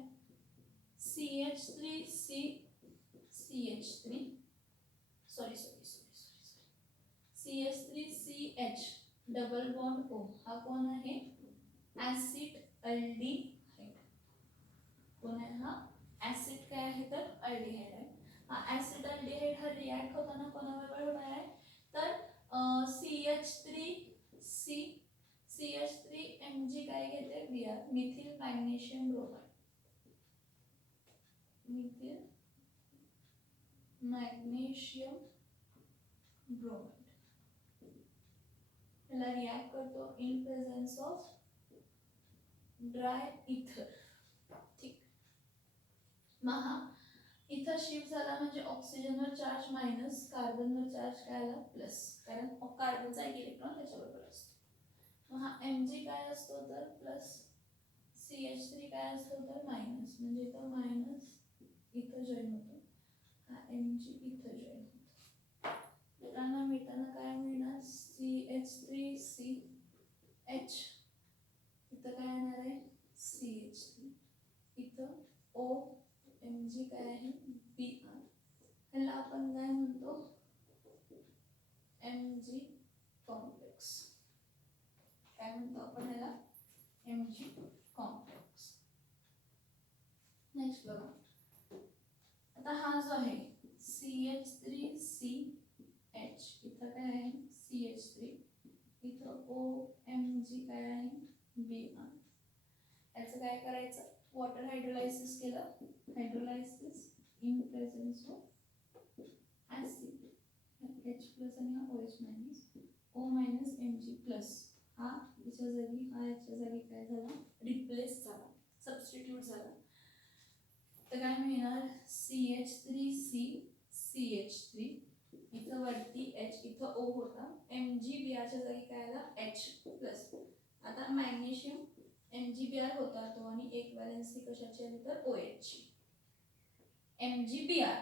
CH3CH डबल बॉन्ड O हा कोण आहे? Acid aldehyde. कोण आहे हा? ऍसिड काय आहे तर अल्डिहाइड आहे. हा ऍसिड अल्डिहाइड हा रिॲक्ट होताना कोणाबरोबर होणार आहे तर CH3Mg काय घेते? Br methyl magnesium bromide. Methyl magnesium bromide त्याला रिॲक्ट करतो इन प्रेझेन्स ऑफ ड्राय इथर. ठीक. मग हा इथं शिफ्ट झाला म्हणजे ऑक्सिजनवर चार्ज मायनस, कार्बनवर चार्ज काय आला प्लस, कारण कार्बनचा एक इलेक्ट्रॉन त्याच्याबरोबर असतो. मग हा Mg काय असतो तर प्लस, CH3 काय असतो तर मायनस, म्हणजे इथं मायनस इथं जॉईन होतो, हा Mg इथं जॉईन होतो. त्यांना मिळताना काय मिळणार? CH3CH इथं काय येणार आहे? CH3 इथं O Mg काय आहे? Br. ह्याला आपण काय म्हणतो? Mg complex. काय म्हणतो आपण ह्याला? Mg complex. नेक्स्ट बघा आता हा जो आहे CH3CH इथं काय आहे? CH3 इथं OMg काय आहे? Br. याचं काय करायचं? वॉटर हायड्रोलायसिस केलं. Hydrolysis in presence of acid H plus आणि हा OH minus, O minus Mg plus, हा याच्या जागी हा याच्या जागी काय झाला? रिप्लेस झाला, सबस्टिट्यूट झाला. तर काय मिळणार? CH3CH3 इथं वरती H इथं O होता, Mg Br च्या जागी काय आला? H plus. आता मॅग्नेशियम MgBr होता तो आणि एक व्हॅलेन्सी कशाची आली तर OH ची. MgBr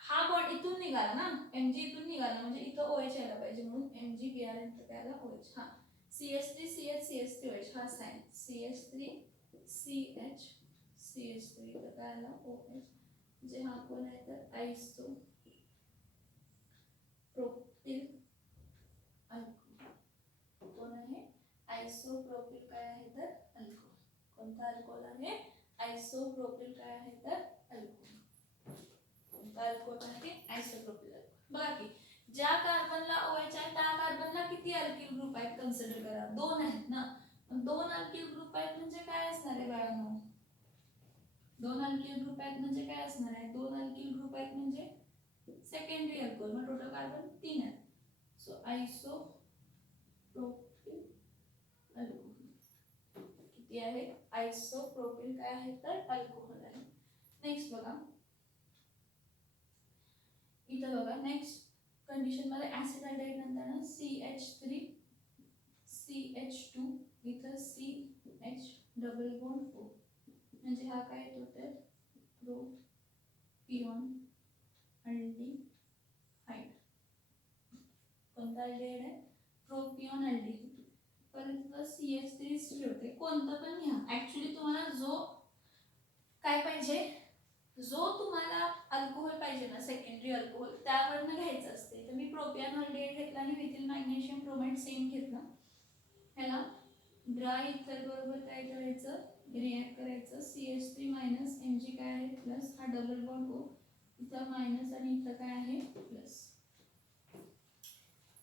हा बॉन्ड इथून निघाला ना, Mg इथून निघाला म्हणजे इथं OH यायला पाहिजे, म्हणून MgBr इथं काय आला? OH. हा CH3CH CH3OH हा साइन, CH3CH इथं काय आला? OH. जे हा कोण आहे तर आयसो प्रोपिल अल्कोहोल. कोण आहे? आयसोप्रोपिल काय आहे तर अल्कोहोल. कोणता अल्कोहोल आहे? आयसोप्रोपिल काय आहे तर अल्कोहोल. कोणता अल्कोहोल आहे? Isopropyl alcohol. बघा की ज्या कार्बनला OH आहे त्या कार्बनला किती अल्किल ग्रुप आहेत कन्सिडर करा? 2 आहेत ना. 2 अल्किल ग्रुप आहेत म्हणजे काय असणार आहे बाळांनो? 2 अल्किल ग्रुप आहेत म्हणजे काय असणार आहे? 2 अल्किल ग्रुप आहेत म्हणजे सेकंडरी अल्कोहोल. मग टोटल कार्बन 3 आहेत. सो आयसोप्रोपिल अल्कोहोल किती आहे? आयसोप्रोपिल काय आहे तर अल्कोहोल आहे. नेक्स्ट बघा इथं बघा नेक्स्ट कंडिशन मध्ये ऍसिड अल्डिहाइड नंतर ना CH3CH2 इथं CH डबल बॉन्ड O म्हणजे हा काय येतो तर प्रोपिऑन अल्डिहाइड. कोणता अल्डिहाइड आहे? प्रोपिऑन अल्डिहाइड. परत CH3 होते. कोणतं पण घ्या, ऍक्च्युली तुम्हाला जो काय पाहिजे, जो तुम्हाला अल्कोहोल पाहिजे ना सेकंडरी अल्कोहोल त्यावरनं घ्यायचं असते. तर मी प्रोपिऑन अल्डिहाइड घेतला आणि मिथिल मॅग्नेशियम ब्रोमाइड सेम घेतला. ह्याला ड्राय इथर बरोबर काय करायचं? रिॲक्ट करायचं. CH3 मायनस Mg काय आहे प्लस, हा डबल बॉन्ड O इथं मायनस आणि इथं काय आहे प्लस.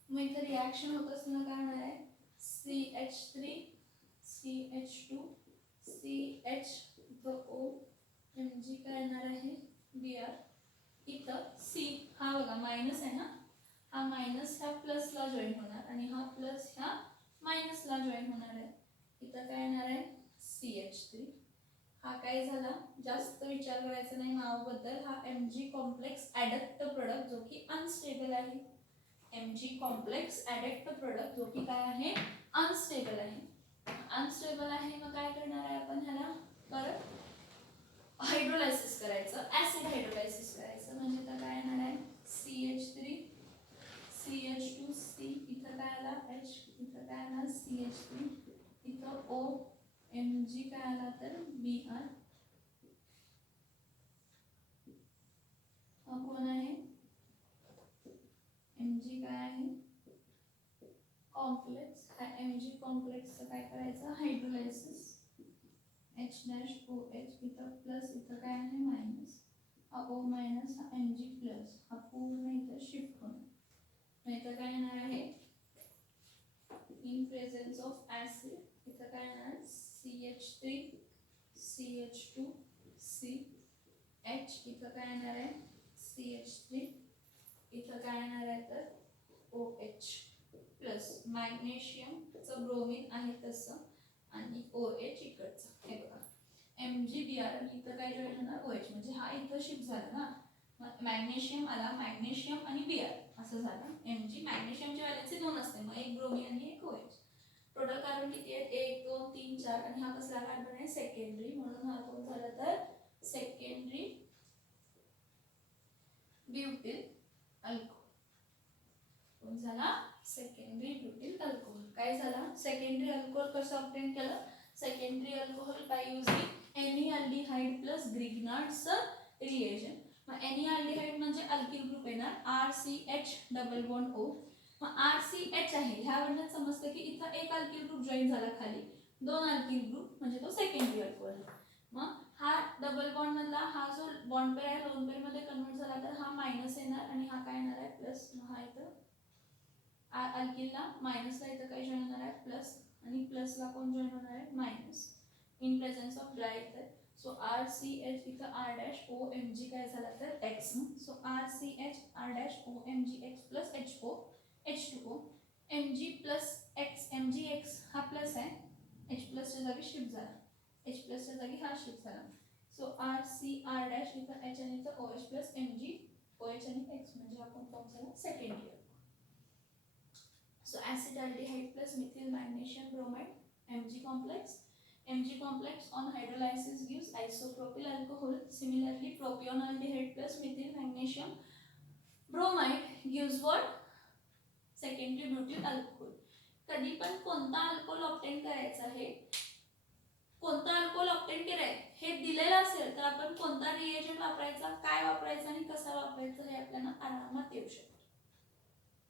मग इथं रिॲक्शन होत असताना काय होणार आहे? CH3 CH2 CH इथं O Mg काय येणार आहे? Br. इथं C हा बघा मायनस आहे ना, हा मायनस ह्या प्लसला जॉईन होणार आणि हा प्लस ह्या मायनसला जॉईन होणार आहे. इथं काय येणार आहे? CH3. हा काय झाला? जास्त विचार करायचा नाही नावाबद्दल. हा Mg कॉम्प्लेक्स ऍडक्ट प्रोडक्ट जो की अनस्टेबल आहे. Mg कॉम्प्लेक्स ऍडक्ट प्रोडक्ट जो की काय आहे? अनस्टेबल आहे. अनस्टेबल आहे मग काय करणार आहे आपण ह्याला? परत हायड्रोलायसिस करायचं, ऍसिड हायड्रोलायसिस करायचं. म्हणजे तर काय येणार आहे CH3 CH2C, इथं काय आला H, इथं काय आला CH3, इथं O, Mg काय आला तर Br. हा कोण आहे Mg काय आहे कॉम्प्लेक्स. Mg कॉम्प्लेक्सचं काय करायचं हायड्रोलायसिस H-OH, इथं प्लस इथं काय आहे मायनस, हा O मायनस हा Mg प्लस, हा पूर्ण इथं शिफ्ट होणार. नाही तर काय येणार आहे इन प्रेझेन्स ऑफ ऍसिड इथं काय येणार CH3 CH2C H, इथं काय येणार आहे CH3, इथं काय येणार आहे तर OH प्लस मॅग्नेशियमचं ब्रोमिन आहे तसं आणि OH इकडचं. हे बघा MgBr आणि इथं काय जॉईन होणार OH, म्हणजे हा इथं शिफ्ट झाला ना, मॅग्नेशियम आला, मॅग्नेशियम आणि Br असं झालं. Mg मॅग्नेशियमची व्हॅलेन्सी 2 असते, मग एक ब्रोमिन आणि एक OH. टोटल कार्बन किती आहेत 1 2 3 4 आणि हा कसला कार्बन आहे सेकंडरी, म्हणून हा कोण झाला तर सेकंडरी ब्युटिल अल्कोहोल. कोण झाला सेकंडरी ब्युटिल अल्कोहोल. काय झाला सेकंडरी अल्कोहोल कसं ऑब्टेन केलं, secondary alcohol by using any aldehyde plus ग्रिग्नार्डचं रिएजंट. मग एनिल्डिहाइड म्हणजे अल्किल ग्रुप येणार RCH डबल बॉन्ड O. मग RCH आहे ह्यावरून समजतं की इथं एक अल्किल ग्रुप जॉईन झाला खाली, 2 अल्किल ग्रुप म्हणजे तो सेकंडरी अल्कोहोल. मग हा डबल बॉन्ड मधला हा जो बॉन्ड पेअर आहे लोन पेअर मध्ये कन्वर्ट झाला तर हा मायनस येणार आणि हा काय येणार आहे प्लस. हा इथं अल्किलला मायनसला इथं काय जॉईन होणार आहे प्लस आणि प्लसला कोण जॉईन होणार आहे minus in presence of dry इथर. सो RCH इथं R-OMG काय झाला तर X. So RCH R-OMGX plus HO H2O Mg plus X MgX हा प्लस आहे, H प्लसच्या जागी शिफ्ट झाला, H प्लसच्या जागी हा शिफ्ट झाला. सो RC R' इथं H आणि इथं OH प्लस Mg OH आणि X म्हणजे हा कोण फॉर्म झाला secondary. So acetaldehyde plus methyl magnesium bromide Mg complex. Mg complex on hydrolysis gives isopropyl alcohol. Similarly, propionaldehyde plus methyl magnesium bromide gives what? Secondary butyl alcohol. कधी पण कोणता alcohol obtain करायचा आहे, कोणता अल्कोहोल ऑब्टेन करायचं हे दिलेलं असेल तर आपण कोणता रिएजंट वापरायचा, काय वापरायचं आणि कसा वापरायचं हे आपल्याला आरामात येऊ शकतं.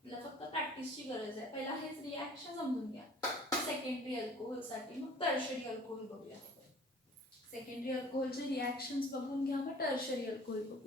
फक्त प्रॅक्टिसची गरज आहे. पहिला हेच रिॲक्शन समजून घ्या सेकंडरी अल्कोहोल साठी, मग टर्शरी अल्कोहोल बघूया. सेकंडरी अल्कोहोलचे रिॲक्शन्स बघून घ्या, मग टर्शरी अल्कोहोल बघूया.